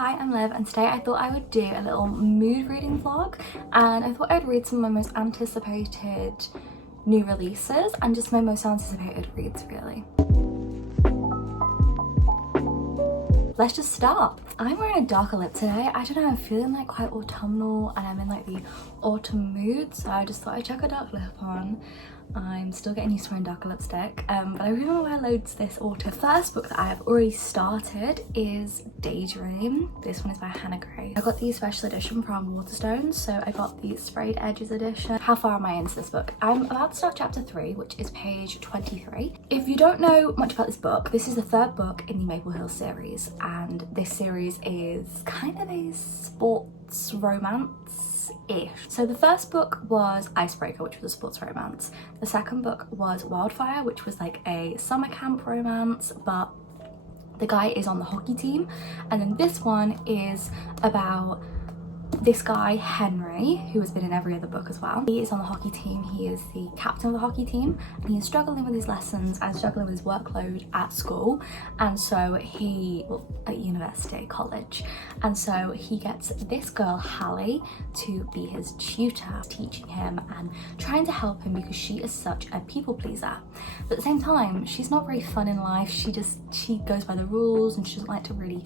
Hi, I'm Liv, and today I thought I would do a little mood reading vlog, and I thought I'd read some of my most anticipated new releases and just my most anticipated reads, really. Let's just start. I'm wearing a darker lip today. I don't know, I'm feeling like quite autumnal and I'm in like the autumn mood, so I just thought I'd chuck a dark lip on. I'm still getting used to wearing darker lipstick, but I really want to wear loads this autumn. The first book that I have already started is Daydream. This one is by Hannah Gray. I got the special edition from Waterstones, so I got the sprayed edges edition. How far am I into this book? I'm about to start chapter 3, which is page 23. If you don't know much about this book, this is the third book in the Maple Hill series, and this series is kind of a sports romance-ish. So the first book was Icebreaker, which was a sports romance. The second book was Wildfire, which was like a summer camp romance, but the guy is on the hockey team. And then this one is about this guy Henry, who has been in every other book as well. He is on the hockey team. He is the captain of the hockey team, and he is struggling with his lessons and struggling with his workload at school, and so at university, college, and so he gets this girl Hallie to be his tutor, teaching him and trying to help him because she is such a people pleaser. But at the same time, she's not very fun in life. She goes by the rules and she doesn't like to really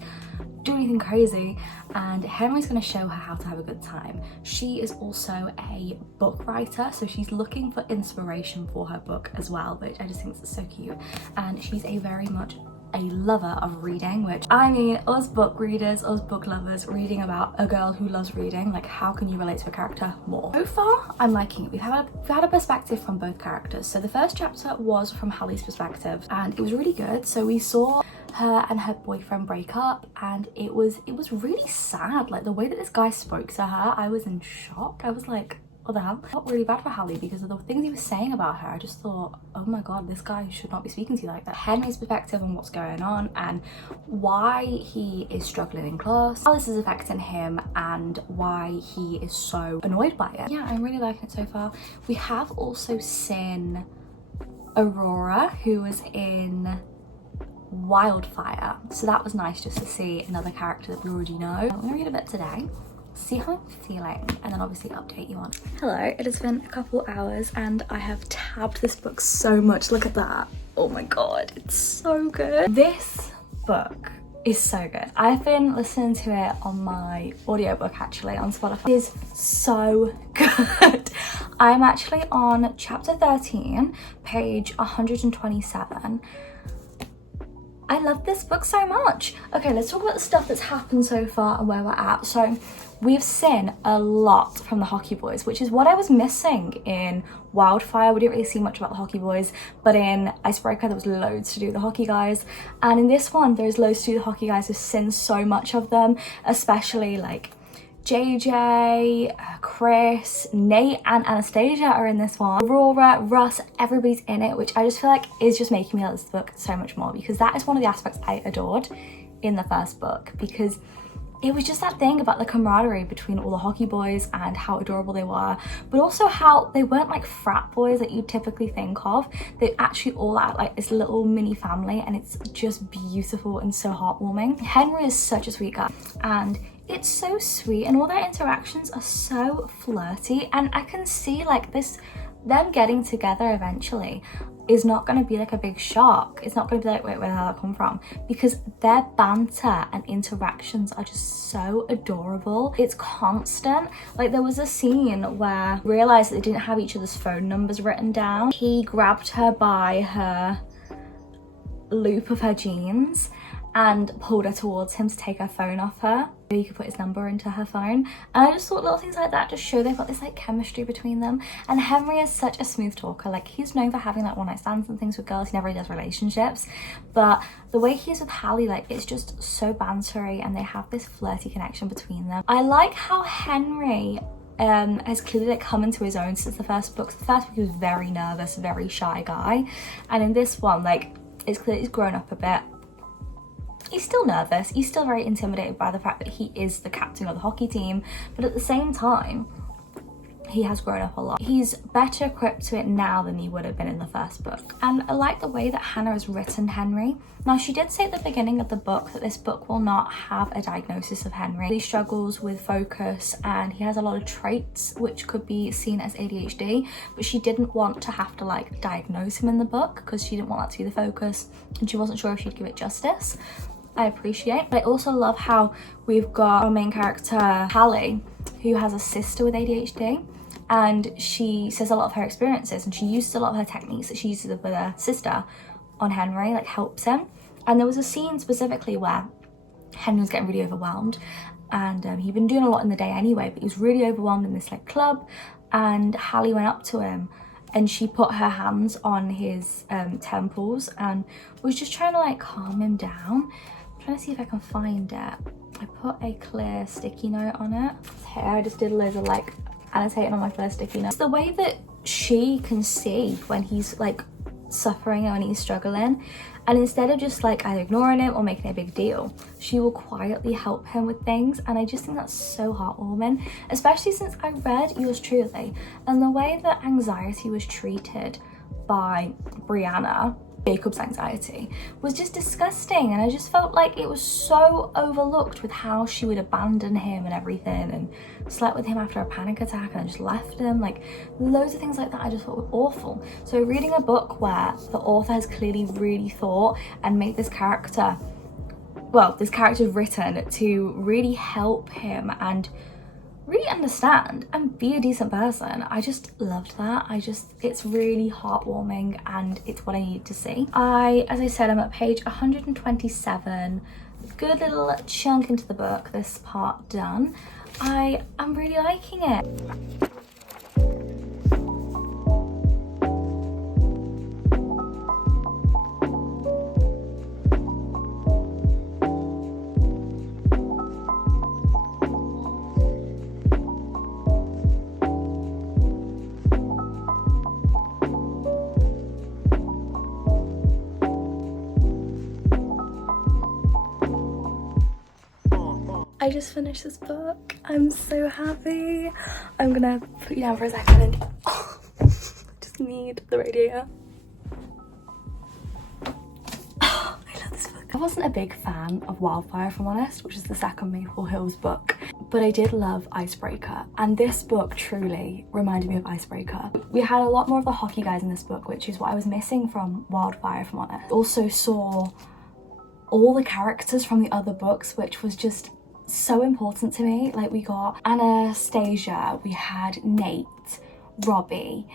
do anything crazy, and Henry's going to show her how to have a good time. She is also a book writer, so she's looking for inspiration for her book as well, which I just think is so cute. And she's a very much a lover of reading, which I mean, us book readers, us book lovers, reading about a girl who loves reading, like how can you relate to a character more? So far, I'm liking it. We've had a perspective from both characters. So the first chapter was from Hallie's perspective, and it was really good. So we saw her and her boyfriend break up, and it was really sad. Like the way that this guy spoke to her, I was in shock. I was like, what the hell? I felt really bad for Hallie because of the things he was saying about her. I just thought, oh my god, this guy should not be speaking to you like that. Henry's perspective on what's going on and why he is struggling in class, how this is affecting him, and why he is so annoyed by it. Yeah, I'm really liking it so far. We have also seen Aurora, who was in Wildfire, so that was nice just to see another character that we already know. I'm gonna read a bit today, see how I'm feeling, and then obviously update you on it. Hello, it has been a couple hours and I have tabbed this book so much. Look at that. Oh my god, it's so good. This book is so good. I've been listening to it on my audiobook actually on Spotify. It is so good. I'm actually on chapter 13, page 127. I love this book so much. Okay, let's talk about the stuff that's happened so far and where we're at. So we've seen a lot from the hockey boys, which is what I was missing in Wildfire. We didn't really see much about the hockey boys, but in Icebreaker there was loads to do with the hockey guys, and in this one there's loads to do with the hockey guys. We've seen so much of them, especially like JJ, Chris, Nate and Anastasia are in this one. Aurora, Russ, everybody's in it, which I just feel like is just making me like this book so much more, because that is one of the aspects I adored in the first book, because it was just that thing about the camaraderie between all the hockey boys and how adorable they were, but also how they weren't like frat boys that you typically think of. They actually all act like this little mini family, and it's just beautiful and so heartwarming. Henry is such a sweet guy, and it's so sweet, and all their interactions are so flirty, and I can see like them getting together eventually is not going to be like a big shock. It's not going to be like, wait, where did that come from? Because their banter and interactions are just so adorable. It's constant. Like there was a scene where I realized that they didn't have each other's phone numbers written down. He grabbed her by her loop of her jeans and pulled her towards him to take her phone off her so he could put his number into her phone. And I just thought little things like that just show they've got this like chemistry between them. And Henry is such a smooth talker. Like he's known for having like one night stands and things with girls. He never really does relationships, but the way he is with Hallie, like it's just so bantery, and they have this flirty connection between them. I like how Henry has clearly like come into his own since the first book. The first book he was very nervous, very shy guy, and in this one like it's clear he's grown up a bit. He's still nervous, he's still very intimidated by the fact that he is the captain of the hockey team, but at the same time he has grown up a lot. He's better equipped to it now than he would have been in the first book. And I like the way that Hannah has written Henry. Now, she did say at the beginning of the book that this book will not have a diagnosis of Henry. He struggles with focus and he has a lot of traits which could be seen as ADHD, but she didn't want to have to like diagnose him in the book because she didn't want that to be the focus and she wasn't sure if she'd give it justice. I appreciate. But I also love how we've got our main character, Hallie, who has a sister with ADHD. And she says a lot of her experiences and she uses a lot of her techniques that she uses with her sister on Henry, like helps him. And there was a scene specifically where Henry was getting really overwhelmed and he'd been doing a lot in the day anyway, but he was really overwhelmed in this like club, and Hallie went up to him and she put her hands on his temples and was just trying to like calm him down. I'm trying to see if I can find it. I put a clear sticky note on it. Here, I just did loads of like annotating on my first sticky note. It's the way that she can see when he's like suffering and when he's struggling, and instead of just like either ignoring him or making it a big deal, she will quietly help him with things. And I just think that's so heartwarming, especially since I read Yours Truly, and the way that anxiety was treated by Brianna, Jacob's anxiety, was just disgusting. And I just felt like it was so overlooked with how she would abandon him and everything and slept with him after a panic attack and then just left him. Like loads of things like that I just thought were awful. So reading a book where the author has clearly really thought and made this character, well, this character is written to really help him and really understand and be a decent person. I just loved that. It's really heartwarming and it's what I need to see. As I said, I'm at page 127. Good little chunk into the book, this part done. I'm really liking it. I just finished this book. I'm so happy. I'm gonna put you down for a second and I just need the radiator. I love this book. I wasn't a big fan of Wildfire, if I'm honest, which is the second Maple Hills book, but I did love Icebreaker, and this book truly reminded me of Icebreaker. We had a lot more of the hockey guys in this book, which is what I was missing from Wildfire, if I'm honest. Also saw all the characters from the other books, which was just so important to me. Like we got Anastasia, we had Nate, Robbie,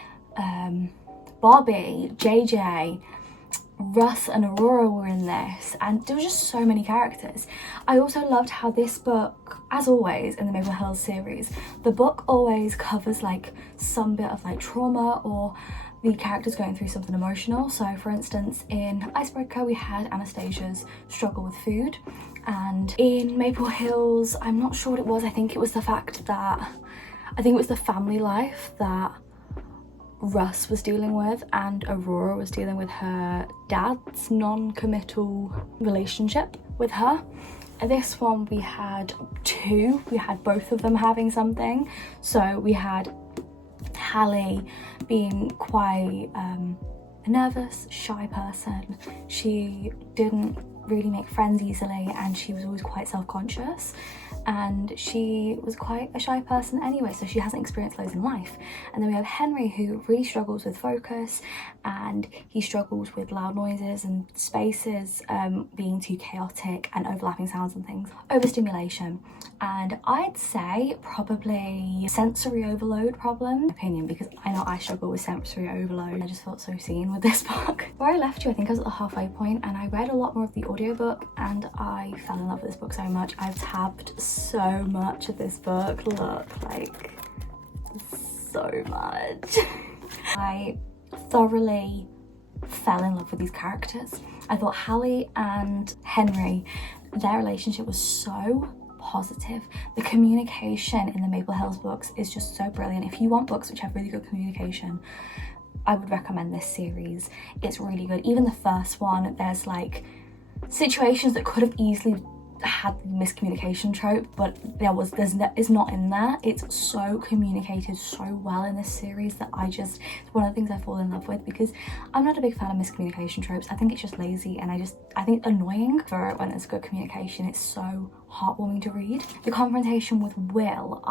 Bobby, JJ, Russ and Aurora were in this, and there were just so many characters. I also loved how this book, as always in the Maple Hills series, the book always covers like some bit of like trauma or the characters going through something emotional. So for instance, in Icebreaker we had Anastasia's struggle with food, and in Maple Hills, I'm not sure what it was, I think it was the family life that Russ was dealing with, and Aurora was dealing with her dad's non-committal relationship with her. This one we had both of them having something. So we had Hallie being quite a nervous, shy person. She didn't really make friends easily and she was always quite self-conscious, and she was quite a shy person anyway, so she hasn't experienced loads in life. And then we have Henry, who really struggles with focus, and he struggles with loud noises and spaces being too chaotic and overlapping sounds and things, overstimulation, and I'd say probably sensory overload problem, opinion, because I know I struggle with sensory overload. I just felt so seen with this book. Where I left you, I think I was at the halfway point, and I read a lot more of the audiobook and I fell in love with this book so much. I've tabbed so much of this book, look, like so much. I thoroughly fell in love with these characters. I thought Hallie and Henry, their relationship was so positive. The communication in the Maple Hills books is just so brilliant. If you want books which have really good communication, I would recommend this series. It's really good. Even the first one, there's like situations that could have easily had the miscommunication trope, but it's not in there. It's so communicated so well in this series that it's one of the things I fall in love with, because I'm not a big fan of miscommunication tropes. I think it's just lazy, and I think it's annoying for when it's good communication. It's so heartwarming to read. The confrontation with Will,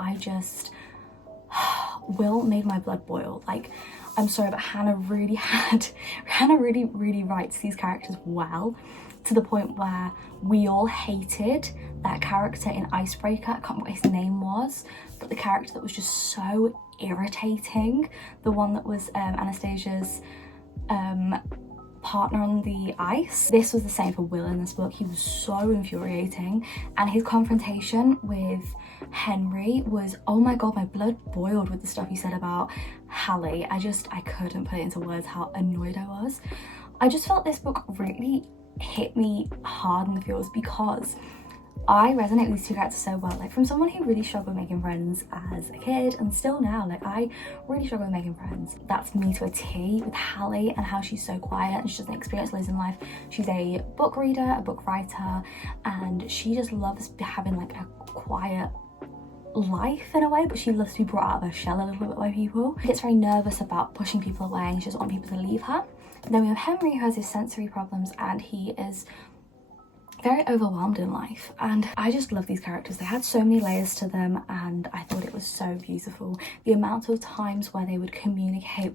Will made my blood boil. Like, I'm sorry, but Hannah really writes these characters well, to the point where we all hated that character in Icebreaker. I can't remember what his name was, but the character that was just so irritating, the one that was Anastasia's partner on the ice. This was the same for Will in this book. He was so infuriating, and his confrontation with Henry was, oh my god, my blood boiled with the stuff he said about Hallie. I couldn't put it into words how annoyed I was. I just felt this book really hit me hard in the feels, because I resonate with these two characters so well. Like, from someone who really struggled making friends as a kid, and still now, like, I really struggle with making friends. That's me to a T with Hallie, and how she's so quiet and she doesn't experience loads in life. She's a book reader, a book writer, and she just loves having like a quiet life in a way, but she loves to be brought out of her shell a little bit by people. She gets very nervous about pushing people away, and she doesn't want people to leave her. And then we have Henry, who has his sensory problems, and he is very overwhelmed in life. And I just love these characters. They had so many layers to them, and I thought it was so beautiful. The amount of times where they would communicate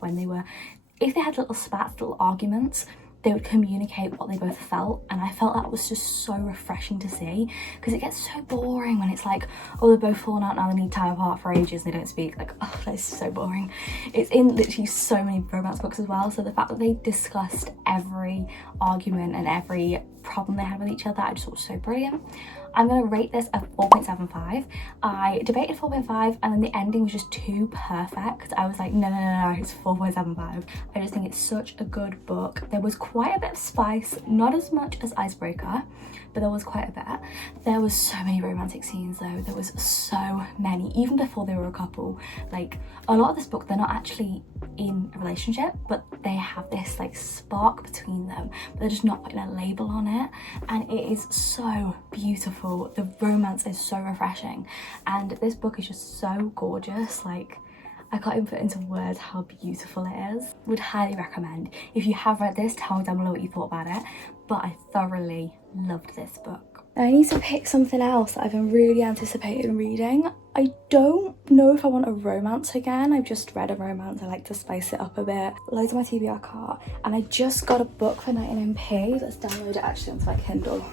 if they had little spats, little arguments, they would communicate what they both felt, and I felt that was just so refreshing to see, because it gets so boring when it's like, oh, they're both falling out now, they need time apart for ages and they don't speak. Like, oh, that's so boring. It's in literally so many romance books as well, so the fact that they discussed every argument and every problem they had with each other, I just thought was so brilliant. I'm going to rate this a 4.75. I debated 4.5, and then the ending was just too perfect. I was like, no, it's 4.75. I just think it's such a good book. There was quite a bit of spice, not as much as Icebreaker, but there was quite a bit. There was so many romantic scenes though. There was so many, even before they were a couple. Like, a lot of this book, they're not actually in a relationship, but they have this like spark between them, but they're just not putting a label on it, and it is so beautiful. The romance is so refreshing, and this book is just so gorgeous. Like, I can't even put into words how beautiful it is. Would highly recommend. If you have read this, tell me down below what you thought about it, but I thoroughly loved this book. I need to pick something else that I've been really anticipating reading. I don't know if I want a romance again. I've just read a romance. I like to spice it up a bit. Loads of my TBR cart, and I just got a book for 99p. Let's download it actually onto my Kindle,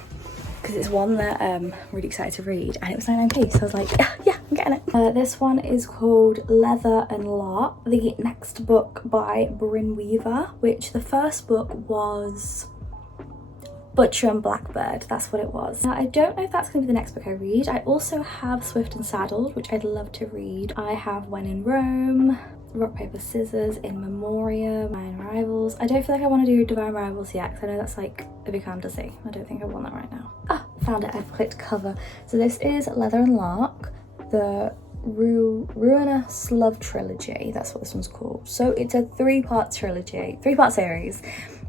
because it's one that I'm really excited to read, and it was 99p, so I was like, yeah, I'm getting it. This one is called Leather and Lark, the next book by Bryn Weaver, which the first book was Butcher and Blackbird. That's what it was. Now, I don't know if that's going to be the next book I read. I also have Swift and Saddled, which I'd love to read. I have When in Rome, Rock, Paper, Scissors, In Memoriam, Divine Rivals. I don't feel like I want to do Divine Rivals yet, because I know that's like a big fantasy. I don't think I want that right now. Ah, found it. I've clicked cover. So this is Leather and Lark, the Ruinous Love Trilogy. That's what this one's called. So it's a three-part series.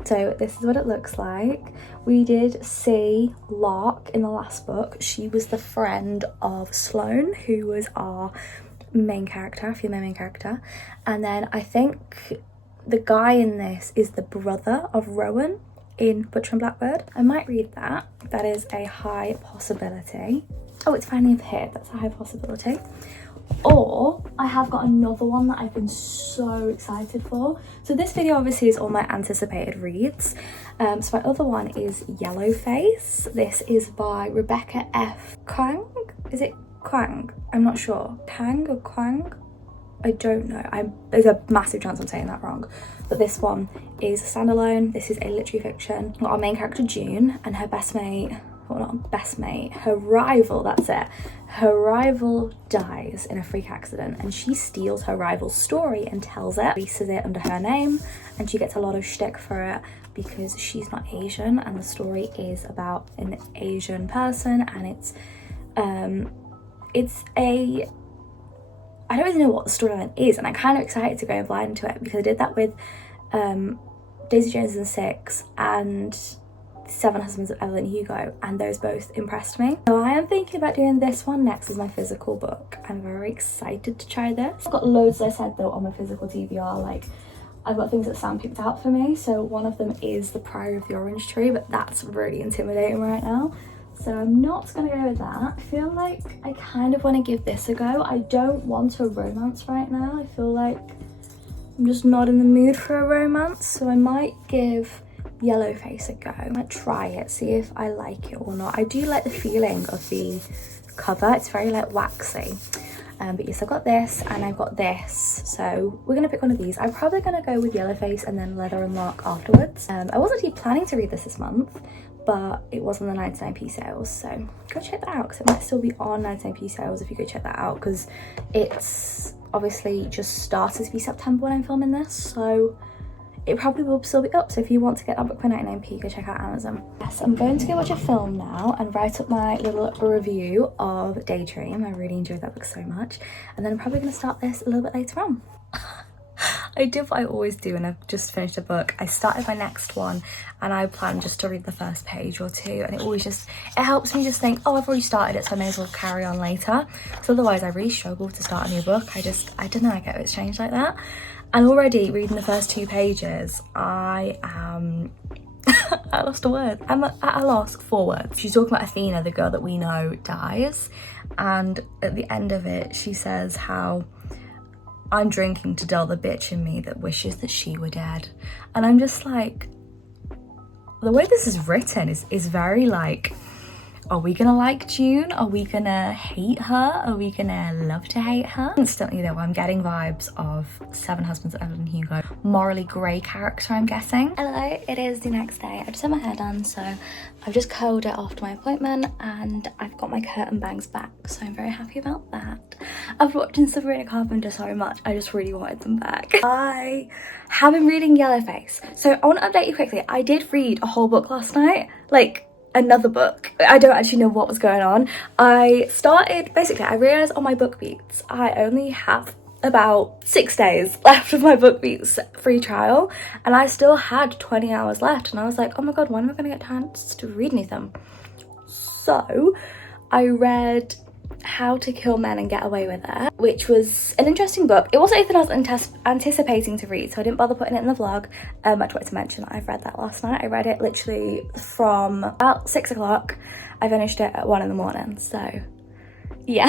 So this is what it looks like. We did see Lark in the last book. She was the friend of Sloane, who was our main character, female main character. And then I think the guy in this is the brother of Rowan in Butcher and Blackbird. I might read that. That is a high possibility. Oh, it's finally appeared. That's a high possibility. Or I have got another one that I've been so excited for. So this video obviously is all my anticipated reads. So my other one is Yellowface. This is by Rebecca F. Kwang. Is it Kwang? I'm not sure. Kang or Kwang? I don't know. There's a massive chance I'm saying that wrong. But this one is standalone. This is a literary fiction. We've got our main character June and her best mate, well, not best mate, her rival, that's it. Her rival dies in a freak accident, and she steals her rival's story and tells it, releases it under her name, and she gets a lot of shtick for it because she's not Asian, and the story is about an Asian person, and I don't really know what the storyline is, and I'm kind of excited to go in blind into it, because I did that with Daisy Jones and Six and Seven Husbands of Evelyn Hugo, and those both impressed me. So I am thinking about doing this one next as my physical book. I'm very excited to try this. I've got loads, as I said, though, on my physical TBR. Like, I've got things that Sam picked out for me. So one of them is The Priory of the Orange Tree, but that's really intimidating right now. So I'm not gonna go with that. I feel like I kind of want to give this a go. I don't want a romance right now. I feel like I'm just not in the mood for a romance. So I might give Yellowface a go. I might try it, see if I like it or not. I do like the feeling of the cover. It's very like waxy. But yes, I've got this and I've got this. So we're gonna pick one of these. I'm probably gonna go with Yellowface and then Leather and Lark afterwards. I wasn't actually planning to read this month, but it was on the 99p sales, so go check that out because it might still be on 99p sales if you go check that out, because it's obviously just started to be September when I'm filming this, so it probably will still be up. So if you want to get that book for 99p, go check out Amazon. Yes, I'm going to go watch a film now and write up my little review of Daydream. I really enjoyed that book so much, and then I'm probably going to start this a little bit later on. I did what I always do when I've just finished a book. I started my next one and I plan just to read the first page or two, and it helps me just think, oh, I've already started it, so I may as well carry on later. So otherwise I really struggle to start a new book. I don't know, I get it's changed like that. And already reading the first 2 pages, I am I lost a word. I'm at a loss for words. She's talking about Athena, the girl that we know dies, and at the end of it she says how I'm drinking to dull the bitch in me that wishes that she were dead. And I'm just like, the way this is written is very like, are we gonna like June? Are we gonna hate her? Are we gonna love to hate her? Instantly though, I'm getting vibes of Seven Husbands of Evelyn Hugo. Morally grey character, I'm guessing. Hello, it is the next day. I just had my hair done, so I've just curled it after my appointment and I've got my curtain bangs back, so I'm very happy about that. I've watched Sabrina Carpenter so much, I just really wanted them back. I have been reading Yellowface. So I want to update you quickly. I did read a whole book last night, like another book. I don't actually know what was going on. I realised on my BookBeats I only have about 6 days left of my BookBeats free trial, and I still had 20 hours left, and I was like, oh my god, when am I going to get chance to read anything? So I read How to Kill Men and Get Away with It, which was an interesting book. It wasn't anything I was anticipating to read, so I didn't bother putting it in the vlog. I just wanted to mention I've read that last night. I read it literally from about 6 o'clock. I finished it at 1 in the morning, so yeah.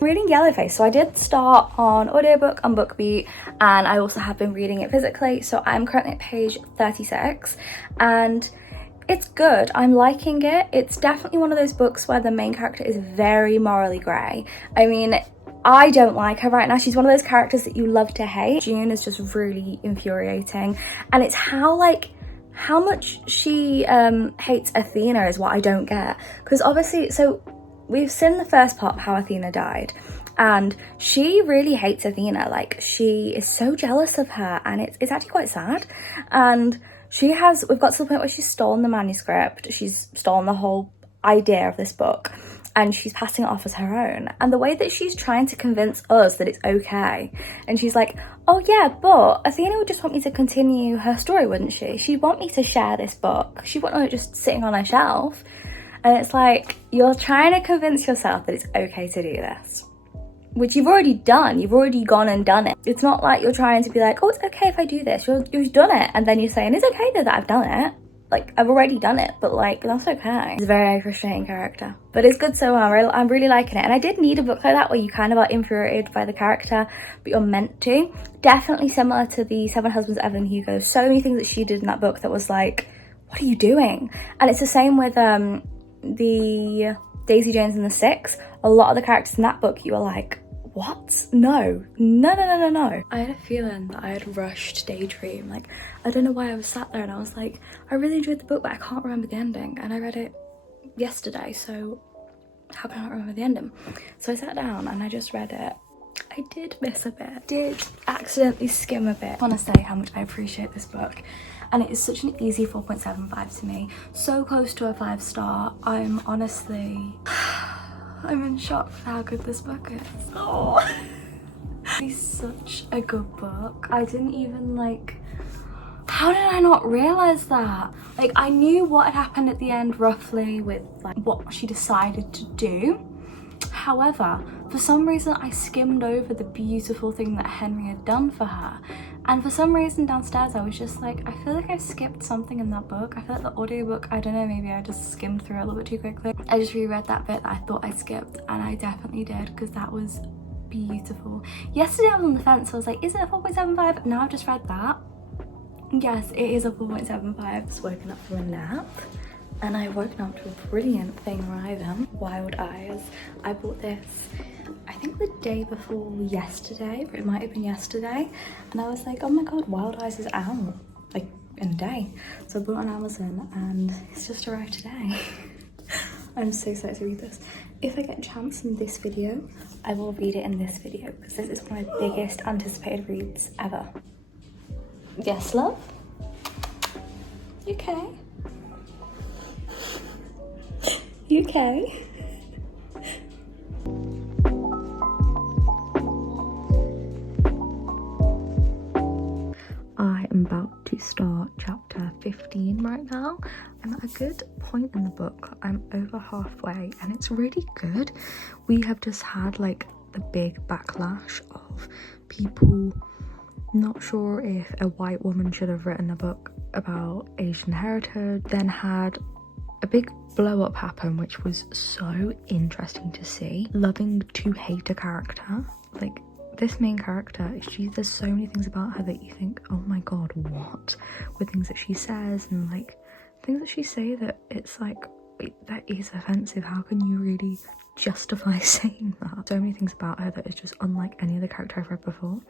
Reading Yellowface, so I did start on audiobook on BookBeat, and I also have been reading it physically, so I'm currently at page 36, and it's good. I'm liking it. It's definitely one of those books where the main character is very morally grey. I mean, I don't like her right now. She's one of those characters that you love to hate. June is just really infuriating, and it's how much she hates Athena is what I don't get, because obviously, so we've seen the first part of how Athena died, and she really hates Athena. Like, she is so jealous of her, and it's actually quite sad. And we've got to the point where she's stolen the manuscript, she's stolen the whole idea of this book, and she's passing it off as her own. And the way that she's trying to convince us that it's okay, and she's like, oh yeah, but Athena would just want me to continue her story, wouldn't she? She'd want me to share this book. She wouldn't want it just sitting on her shelf. And it's like, you're trying to convince yourself that it's okay to do this, which you've already done. You've already gone and done it. It's not like you're trying to be like, oh, it's okay if I do this. You've done it, and then you're saying, it's okay though that I've done it. Like, I've already done it, but like, that's okay. It's a very frustrating character, but it's good so far. I'm really liking it. And I did need a book like that where you kind of are infuriated by the character, but you're meant to. Definitely similar to the Seven Husbands of Evelyn Hugo. So many things that she did in that book that was like, what are you doing? And it's the same with the Daisy Jones and the Six. A lot of the characters in that book, you were like, what? No. I had a feeling that I had rushed Daydream. Like, I don't know why I was sat there and I was like, I really enjoyed the book, but I can't remember the ending. And I read it yesterday, so how can I not remember the ending? So I sat down and I just read it. I did miss a bit. Did accidentally skim a bit. I want to say how much I appreciate this book. And it is such an easy 4.75 to me. So close to a 5-star. I'm honestly... I'm in shock for how good this book is. Oh, it's such a good book. I didn't even like How did I not realise that? Like, I knew what had happened at the end roughly with like what she decided to do. However, for some reason I skimmed over the beautiful thing that Henry had done for her. And for some reason downstairs I was just like, I feel like I skipped something in that book. I feel like the audiobook, I don't know, maybe I just skimmed through it a little bit too quickly. I just reread that bit that I thought I skipped, and I definitely did, because that was beautiful. Yesterday I was on the fence, I was like, is it a 4.75? Now I've just read that. Yes, it is a 4.75. I've just woken up from a nap. And I've woken up to a brilliant thing arriving. Wild Eyes. I bought this, I think the day before yesterday, or it might have been yesterday. And I was like, oh my god, Wild Eyes is out, like in a day. So I bought it on Amazon and it's just arrived today. I'm so excited to read this. If I get a chance in this video, I will read it in this video, because this is one of my biggest anticipated reads ever. Yes, love? You okay? You okay? I am about to start chapter 15 right now. I'm at a good point in the book. I'm over halfway and it's really good. We have just had like the big backlash of people not sure if a white woman should have written a book about Asian heritage, then had a big blow up happen, which was so interesting to see. Loving to hate a character, like this main character, there's so many things about her that you think, oh my god, what? With things that she says and like things that she say that it's like, wait, that is offensive. How can you really justify saying that? So many things about her that is just unlike any other character I've read before,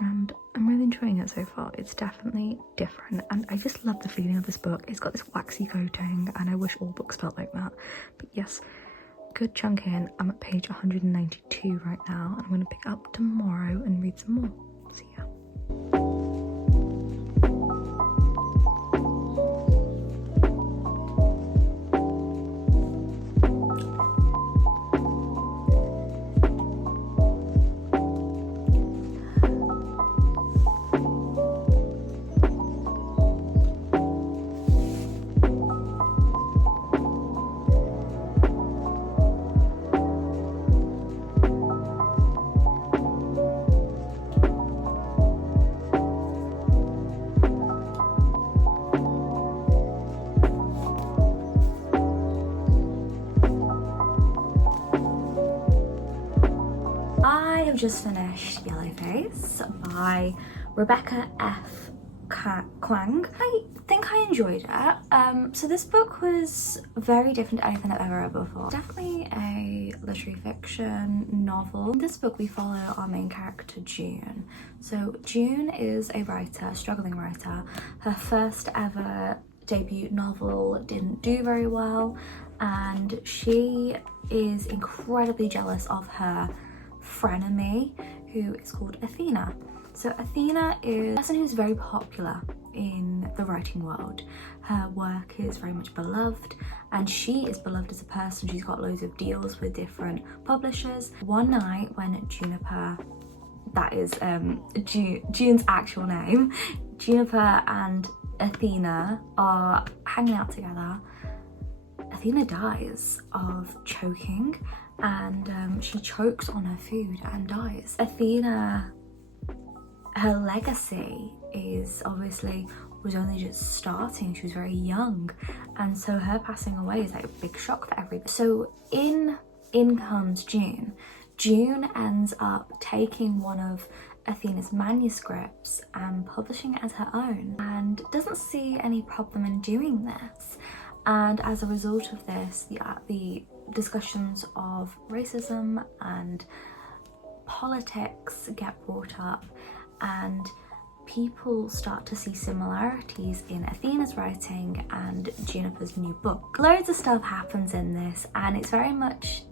and I'm really enjoying it so far. It's definitely different and I just love the feeling of this book. It's got this waxy coating and I wish all books felt like that. But yes, good chunk in. I'm at page 192 right now. I'm going to pick up tomorrow and read some more. See ya. I've just finished Yellow Face by Rebecca F. Kwang. I think I enjoyed it. So this book was very different to anything I've ever read before. Definitely a literary fiction novel. In this book we follow our main character June. So June is a writer, a struggling writer. Her first ever debut novel didn't do very well and she is incredibly jealous of her frenemy, who is called Athena. So Athena is a person who's very popular in the writing world. Her work is very much beloved and she is beloved as a person. She's got loads of deals with different publishers. One night when Juniper, that is June's actual name, Juniper and Athena are hanging out together, Athena dies of choking and she chokes on her food and dies. Athena, her legacy is obviously was only just starting. She was very young and so her passing away is like a big shock for everybody. So in comes June. June ends up taking one of Athena's manuscripts and publishing it as her own and doesn't see any problem in doing this. And as a result of this, the discussions of racism and politics get brought up and people start to see similarities in Athena's writing and Juniper's new book. Loads of stuff happens in this and it's very much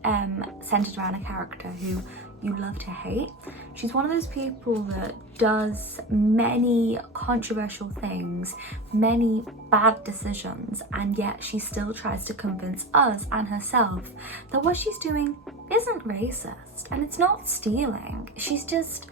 centered around a character who you love to hate. She's one of those people that does many controversial things, many bad decisions, and yet she still tries to convince us and herself that what she's doing isn't racist and it's not stealing. She's just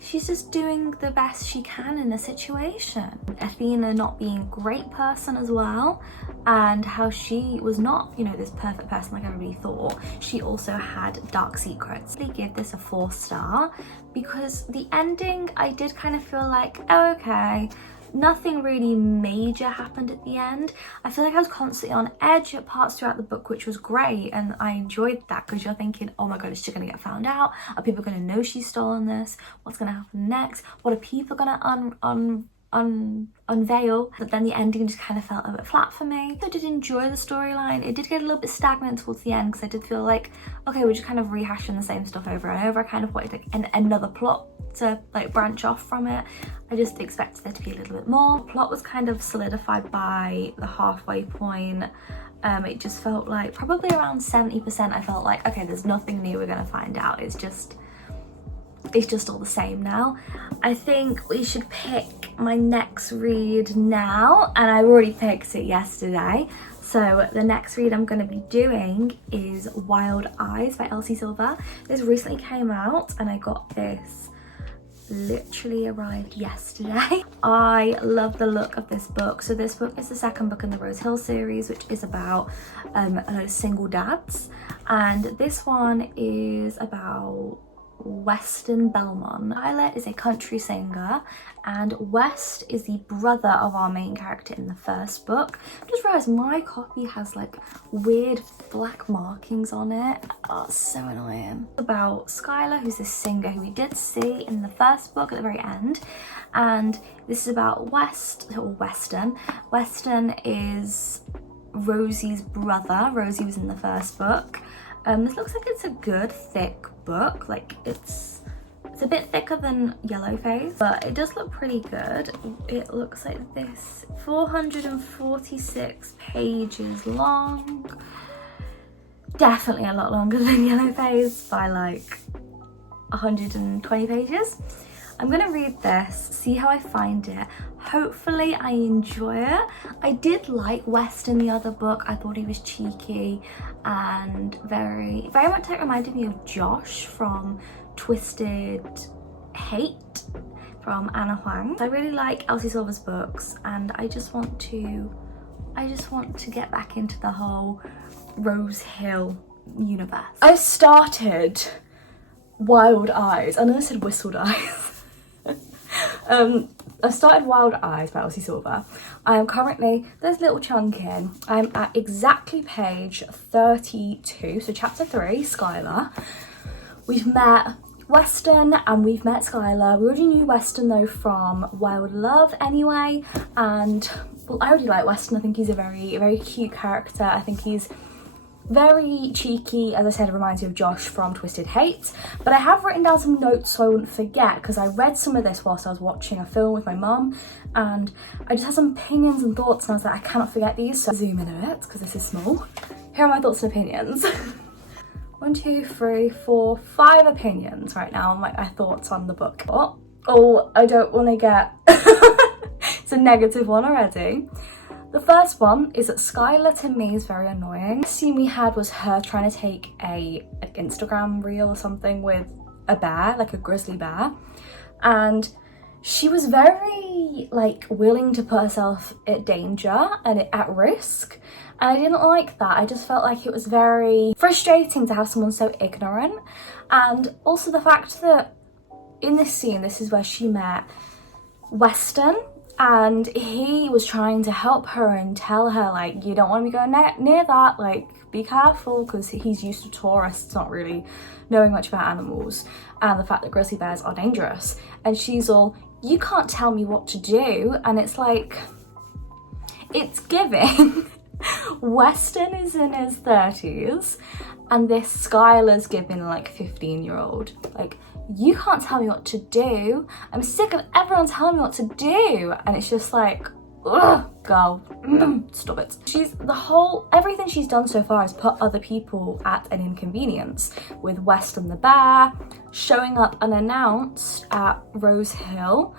she's just doing the best she can in a situation. Athena not being a great person as well, and how she was not, you know, this perfect person like everybody thought. She also had dark secrets. I give this a 4-star because the ending, I did kind of feel like, oh, okay, nothing really major happened at the end. I feel like I was constantly on edge at parts throughout the book, which was great, and I enjoyed that because you're thinking, oh my god, is she gonna get found out? Are people gonna know she's stolen this? What's gonna happen next? What are people gonna unveil? But then the ending just kind of felt a bit flat for me. I did enjoy the storyline. It did get a little bit stagnant towards the end because I did feel like, okay, we're just kind of rehashing the same stuff over and over. I kind of wanted like another plot to like branch off from it. I just expected there to be a little bit more. The plot was kind of solidified by the halfway point. It just felt like probably around 70% I felt like, okay, there's nothing new we're gonna find out. It's just all the same now. I think we should pick my next read now, and I already picked it yesterday. So the next read I'm going to be doing is Wild Eyes by Elsie Silver. This recently came out and I got this, literally arrived yesterday. I love the look of this book. So this book is the second book in the Rose Hill series, which is about single dads, and this one is about Weston Belmont. Violet is a country singer and West is the brother of our main character in the first book. I just realised my copy has like weird black markings on it. Oh, it's so annoying. About Skylar, who's this singer who we did see in the first book at the very end, and this is about Weston. Weston is Rosie's brother. Rosie was in the first book. This looks like it's a good thick book. Like it's a bit thicker than Yellowface, but it does look pretty good. It looks like this, 446 pages long. Definitely a lot longer than Yellowface by like 120 pages. I'm gonna read this, see how I find it. Hopefully I enjoy it. I did like West in the other book. I thought he was cheeky and very much like reminded me of Josh from Twisted Hate from Anna Huang. I really like Elsie Silver's books, and I just want to get back into the whole Rose Hill universe. I've started Wild Eyes. I know I said Whistled Eyes. I've started Wild Eyes by Elsie Silver. I am currently, there's a little chunk in, I'm at exactly page 32, so chapter 3, Skylar. We've met Weston and we've met Skylar. We already knew Weston though from Wild Love anyway, and well, I already like Weston. I think he's a very cute character. I think he's very cheeky. As I said, it reminds me of Josh from Twisted Hate. But I have written down some notes so I wouldn't forget, because I read some of this whilst I was watching a film with my mum, and I just had some opinions and thoughts, and I was like, I cannot forget these, so zoom in a bit because this is small. Here are my thoughts and opinions. 1, 2, 3, 4, 5 opinions right now on my thoughts on the book. Oh, I don't want to get it's a negative one already. The first one is that Skylar to me is very annoying. The scene we had was her trying to take a Instagram reel or something with a bear, like a grizzly bear, and she was very like willing to put herself at danger and at risk, and I didn't like that. I just felt like it was very frustrating to have someone so ignorant. And also the fact that in this scene, this is where she met Weston, and he was trying to help her and tell her like, you don't want to be going near that, like be careful, because he's used to tourists not really knowing much about animals and the fact that grizzly bears are dangerous, and she's all, you can't tell me what to do. And it's like, it's giving Weston is in his 30s and this Skylar's giving like 15-year-old, like, you can't tell me what to do. I'm sick of everyone telling me what to do. And it's just like, ugh, girl, stop it. Everything she's done so far is put other people at an inconvenience, with Weston the bear showing up unannounced at Rose Hill,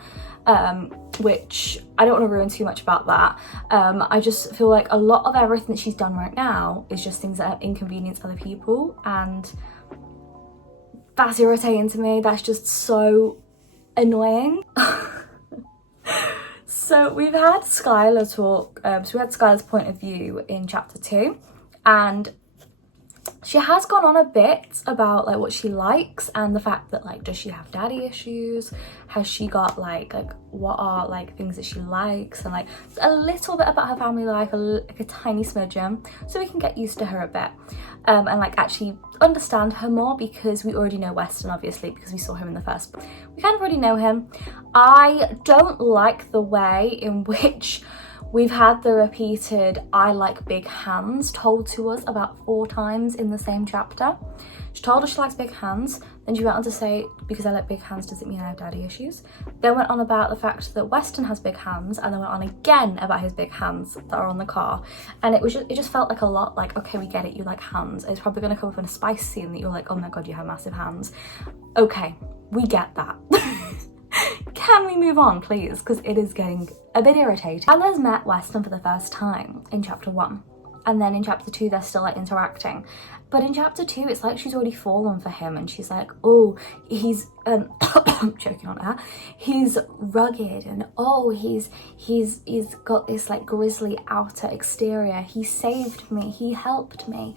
which I don't want to ruin too much about that. I just feel like a lot of everything that she's done right now is just things that have inconvenienced other people, and that's irritating to me. That's just so annoying. So we've had Skylar talk, so we had Skylar's point of view in chapter 2, and she has gone on a bit about like what she likes and the fact that like, does she have daddy issues? Has she got like what are like things that she likes, and like a little bit about her family life, like a tiny smidgen, so we can get used to her a bit, and like actually understand her more, because we already know Weston, obviously, because we saw him in the first book. We kind of already know him. I don't like the way in which we've had the repeated "I like big hands" told to us about 4 times in the same chapter. She told us she likes big hands, then she went on to say, because I like big hands doesn't mean I have daddy issues. Then went on about the fact that Weston has big hands, and then went on again about his big hands that are on the car. And it just felt like a lot like, okay, we get it, you like hands. It's probably going to come up in a spice scene that you're like, oh my god, you have massive hands. Okay, we get that. Can we move on, please? Because it is getting a bit irritating. Anna's met Weston for the first time in chapter 1. And then in chapter 2, they're still like interacting. But in chapter 2, it's like she's already fallen for him, and she's like, oh, he's choking on her. He's rugged, and oh, he's got this like grisly outer exterior. He saved me, he helped me.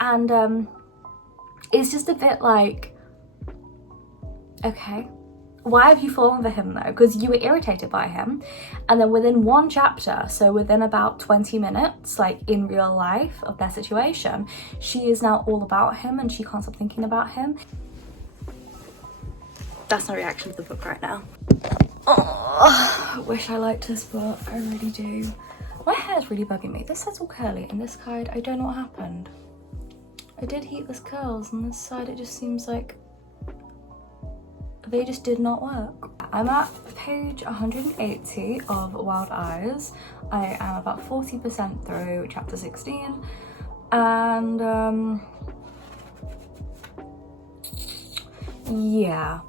And it's just a bit like, okay, why have you fallen for him though? Because you were irritated by him, and then within 1 chapter, so within about 20 minutes, like in real life of their situation, she is now all about him and she can't stop thinking about him. That's my reaction to the book right now. Oh, I wish I liked this book, I really do. My hair's really bugging me. This side's all curly, and this side, I don't know what happened. I did heatless curls, and this side it just seems like they just did not work. I'm at page 180 of Wild Eyes. I am about 40% through chapter 16, and yeah,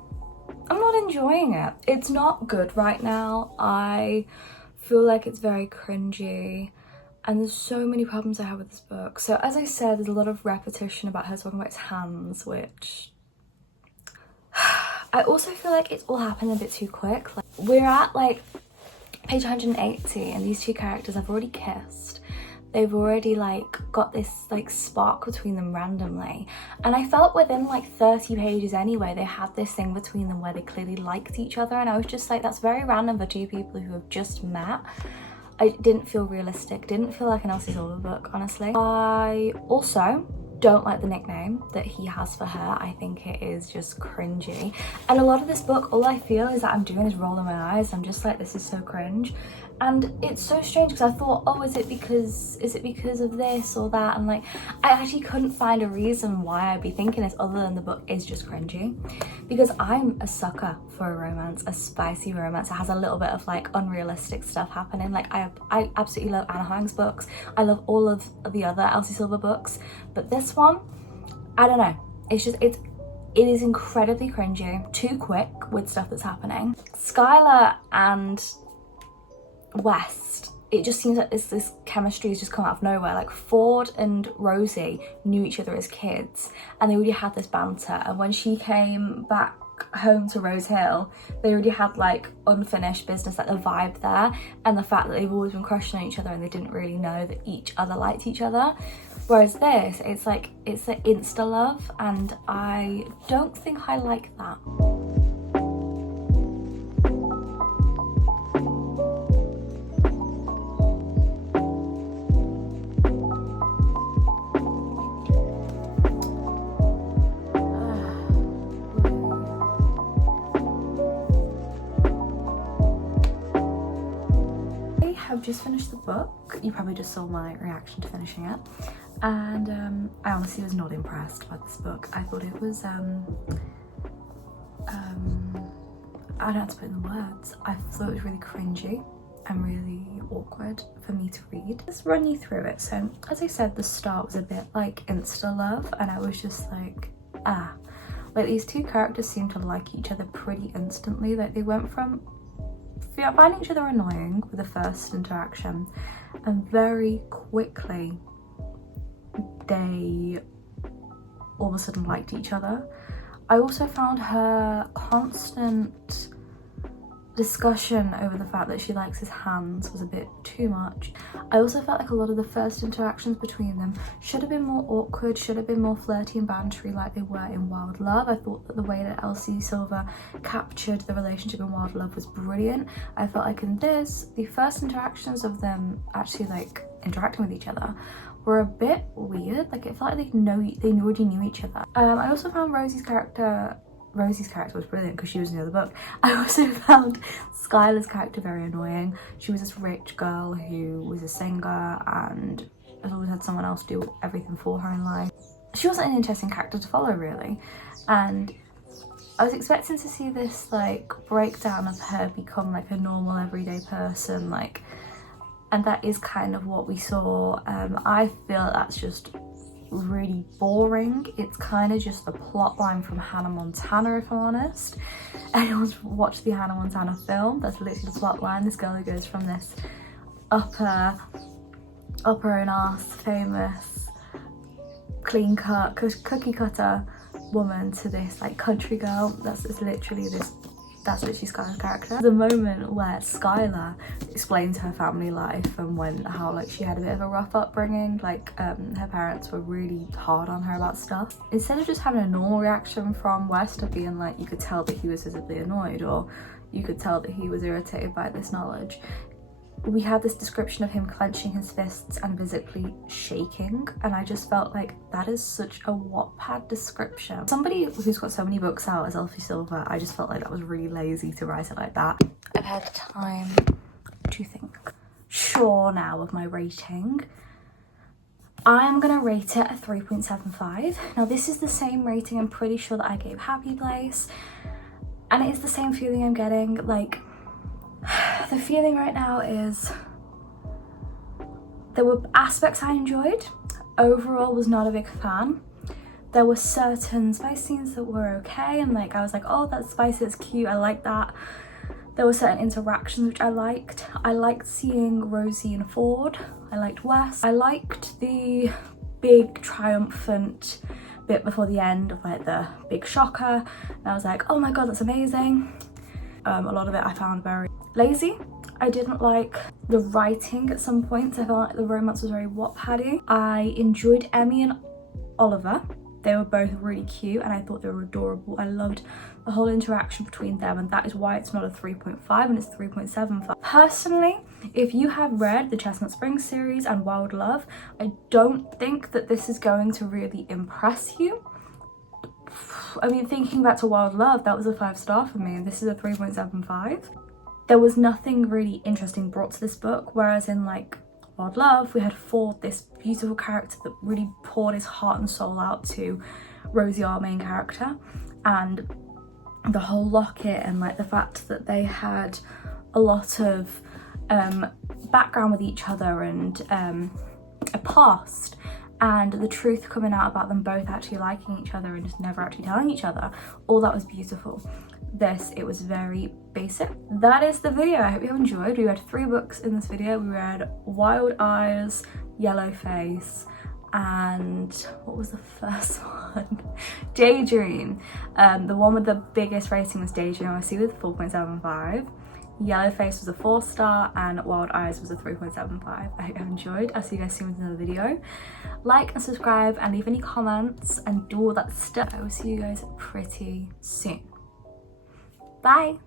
I'm not enjoying it. It's not good right now. I feel like it's very cringy, and there's so many problems I have with this book. So as I said, there's a lot of repetition about her talking about his hands, which I also feel like it's all happening a bit too quick. Like, we're at like page 180 and these 2 characters have already kissed. They've already like got this like spark between them randomly, and I felt within like 30 pages anyway they had this thing between them where they clearly liked each other, and I was just like, that's very random for 2 people who have just met. I didn't feel realistic, didn't feel like an Elsie Silver book, honestly. I also don't like the nickname that he has for her. I think it is just cringy, and a lot of this book, all I feel is that I'm doing is rolling my eyes. I'm just like, this is so cringe. And it's so strange because I thought, oh, is it because of this or that? And like, I actually couldn't find a reason why I'd be thinking this other than the book is just cringy. Because I'm a sucker for a romance, a spicy romance that has a little bit of like unrealistic stuff happening. Like I absolutely love Anna Huang's books. I love all of the other Elsie Silver books, but this one, I don't know. It's just, it is incredibly cringy, too quick with stuff that's happening. Skylar and West, it just seems like this chemistry has just come out of nowhere. Like Ford and Rosie knew each other as kids and they already had this banter, and when she came back home to Rose Hill they already had like unfinished business, like the vibe there, and the fact that they've always been crushing on each other and they didn't really know that each other liked each other. Whereas this, it's like, it's an insta love, and I don't think I like that. I've just finished the book. You probably just saw my reaction to finishing it, and I honestly was not impressed by this book. I thought it was I don't know how to put it in words. I thought it was really cringy and really awkward for me to read. Let's run you through it. So as I said, the start was a bit like insta love, and I was just like, like these 2 characters seemed to like each other pretty instantly. Like they went from finding each other annoying with the first interaction, and very quickly they all of a sudden liked each other. I also found her constant discussion over the fact that she likes his hands was a bit too much. I also felt like a lot of the first interactions between them should have been more awkward, should have been more flirty and bantery like they were in Wild Love. I thought that the way that Elsie Silver captured the relationship in Wild Love was brilliant. I felt like in this, the first interactions of them actually like interacting with each other were a bit weird. Like it felt like they already knew each other. I also found Rosie's character was brilliant because she was in the other book. I also found Skylar's character very annoying. She was this rich girl who was a singer and has always had someone else do everything for her in life. She wasn't an interesting character to follow really, and I was expecting to see this like breakdown of her become like a normal everyday person, like, and that is kind of what we saw. I feel that's just really boring. It's kind of just the plot line from Hannah Montana, if I'm honest. Anyone's watched the Hannah Montana film, that's literally the plot line. This girl who goes from this upper and arse famous clean cut cookie cutter woman to this like country girl. That's literally Skylar's character. The moment where Skylar explains her family life and how like she had a bit of a rough upbringing, like her parents were really hard on her about stuff. Instead of just having a normal reaction from West of being like, you could tell that he was visibly annoyed or you could tell that he was irritated by this knowledge, we had this description of him clenching his fists and visibly shaking, and I just felt like that is such a Wattpad description. Somebody who's got so many books out as Elsie Silver, I just felt like that was really lazy to write it like that. I've had time to think. Sure now of my rating. I'm gonna rate it a 3.75. Now this is the same rating I'm pretty sure that I gave Happy Place, and it is the same feeling I'm getting. Like, the feeling right now is there were aspects I enjoyed. Overall was not a big fan. There were certain spice scenes that were okay and like I was like, oh, that's spicy, that's cute, I like that. There were certain interactions which I liked. I liked seeing Rosie and Ford. I liked Wes. I liked the big triumphant bit before the end of like the big shocker. And I was like, oh my god, that's amazing. A lot of it I found very lazy. I didn't like the writing at some points. I felt like the romance was very Wattpad-y. I enjoyed Emmy and Oliver. They were both really cute and I thought they were adorable. I loved the whole interaction between them, and that is why it's not a 3.5 and it's 3.75. Personally, if you have read the Chestnut Springs series and Wild Love, I don't think that this is going to really impress you. I mean, thinking back to Wild Love, that was a 5-star for me, and this is a 3.75. There was nothing really interesting brought to this book, whereas in like Wild Love, we had Ford, this beautiful character that really poured his heart and soul out to Rosie, our main character, and the whole locket and like the fact that they had a lot of background with each other and a past, and the truth coming out about them both actually liking each other and just never actually telling each other. All that was beautiful. This, it was very basic. That is the video. I hope you enjoyed. We read 3 books in this video. We read Wild Eyes, Yellow Face, and what was the first one? Daydream. The one with the biggest rating was Daydream, obviously, with 4.75. Yellow Face was a 4-star and Wild Eyes was a 3.75. I hope you have enjoyed. I'll see you guys soon with another video. Like and subscribe and leave any comments and do all that stuff. I will see you guys pretty soon. Bye.